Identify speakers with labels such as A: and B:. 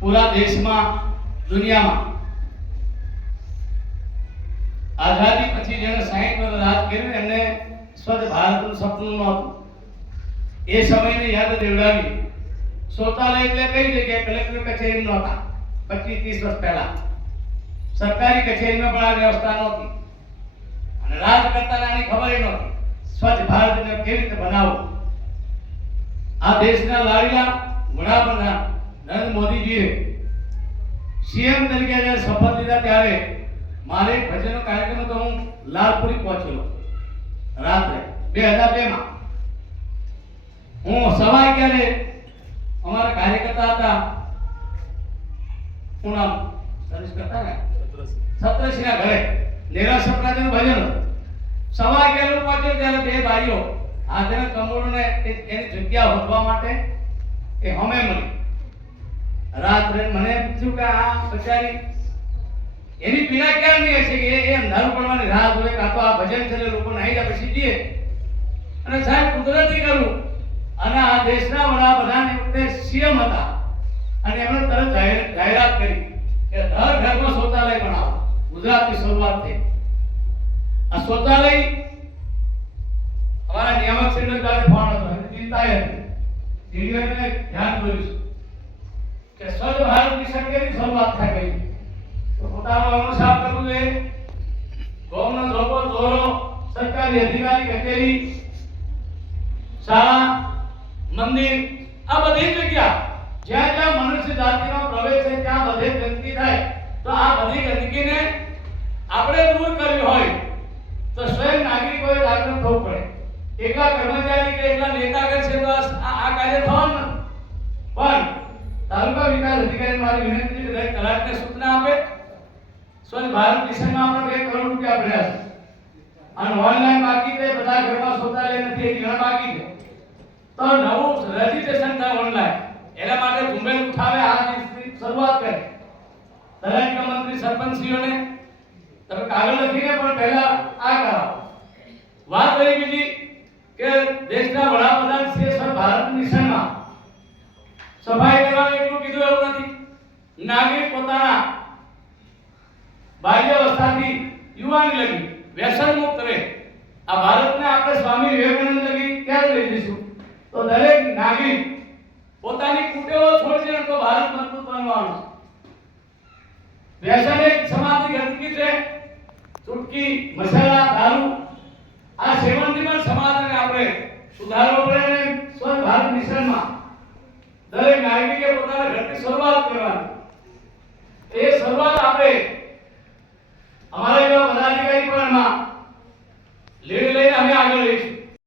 A: પૂરા દેશમાં, દુનિયામાં. આઝાદી પછી જેને સાહીઠ વર્ષ રાજ કર્યું, એમને સ્વચ્છ ભારતનું સપનું નહોતું. એ સમયને યાદ દેવડાવી શૌચાલય એટલે કઈ જગ્યાએ? કલેક્ટર કચેરી નહોતા. પચીસ ત્રીસ વર્ષ પહેલા. સરકારી કચેરીમાં પણ આ વ્યવસ્થા નહોતી. અને રાજ રાજકર્તાની ખબર નહોતી. સ્વચ્છ ભારતને કેવી રીતે બનાવવું? આ દેશના લાડીલા વડાપ્રધાન નરેન્દ્ર મોદીજીએ સીએમ તરીકે જ્યારે શપથ લીધા ત્યારે મારે ભજનનો કાર્યક્રમ હતો હું લાલપુરી પહોંચેલો રાત્રે બે હજાર બે માં હું સવા અગિયારે અમારા કાર્યકર્તા હતા, શું નામ? કરતા ને? સપ્તર્ષિના ઘરે. નેરા પ્રાચીન ભજન હતું. સવા અગિયારે હું પહોંચ્યો? ત્યારે બે ભાઈઓ હાથના કમળને એની જગ્યા હોદવા માટે એ હમે મળી. રાત્રે મને પૂછ્યું કે આ બચારી, એની પીડા ક્યાં નહીં હશે કે એ અંધારું પડવાની રાહ હોય કાં તો આ ભજન છે એટલે લોકો નાઈ જાય પછી જઈએ. અને સાહેબ, કુદરતી કરું. અને આ દેશના વડાપ્રધાન એ વખતે સીએમ હતા. અને એમણે તરત જાહેરાત કરી કે દર ઘરમાં શૌચાલય બનાવો. ગુજરાતની શરૂઆત થઈ. આ શૌચાલય ધ્યાન દોર્યું કે સ્વચ્છ ભારત મિશન શરૂઆત થઈ ગઈ પોતાનો અનુસાર કરવું જોઈએ. ગૌનો ધોકો દોરો સરકારી અધિકારી, કચેરી, શાળા, મંદિર, આ બધી જગ્યા જ્યાં જ્યાં મનુષ્ય જાતિનો પ્રવેશ છે, ત્યાં બધે ગંદકી થાય. તો આ બધી ગંદકીને આપણે દૂર કરવી હોય તો સ્વયં નાગરિકોએ જાગૃત થવું પડે. એકલા કર્મચારી કે એકલા નેતા કરશે તો આ આ કાર્ય થવાનું પણ તાલુકા વિકાસ અધિકારી મારી વિનંતી છે દરેક તલાટીને સૂચના આપે. સ્વચ્છ ભારત મિશનમાં આપણે બે કરોડ રૂપિયા ભર્યા છે. અને ઓનલાઈન બાકી છે, બધા ઘરમાં શૌચાલય નથી, એક ઘણા બાકી છે. તો નવું રજીસ્ટ્રેશન થાય ઓનલાઈન. એના માટે ઝુંબેલ ઉઠાવે, આ દિવસની શરૂઆત કરે. દરેક મંત્રી સરપંચશ્રીઓને. તમે કાગળ લખીને પણ પહેલા આ સફાઈ કરવાનું એટલું કીધું એવું નથી. નાગરિક પોતાના બાલ્ય અવસ્થાથી યુવાની લગી, વ્યસન મુક્ત રહે. આ ભારતને આપણે સ્વામી વિવેકાનંદ લગી ક્યારે લઈ જઈશું? તો દરેક નાગરિક પોતાની કુટેવો છોડી તો ભારત મજબૂત બનવાનું. વ્યસન એક સમાજની ગંદકી છે. ચૂટકી, મસાલા, દારૂ આ સેવનથી પણ સમાજને આપણે સુધારવો પડે અને સ્વચ્છ ભારત મિશનમાં દરેક નાગરિકે પોતાના ઘરની શરૂઆત કરવાની. એ શરૂઆત આપણે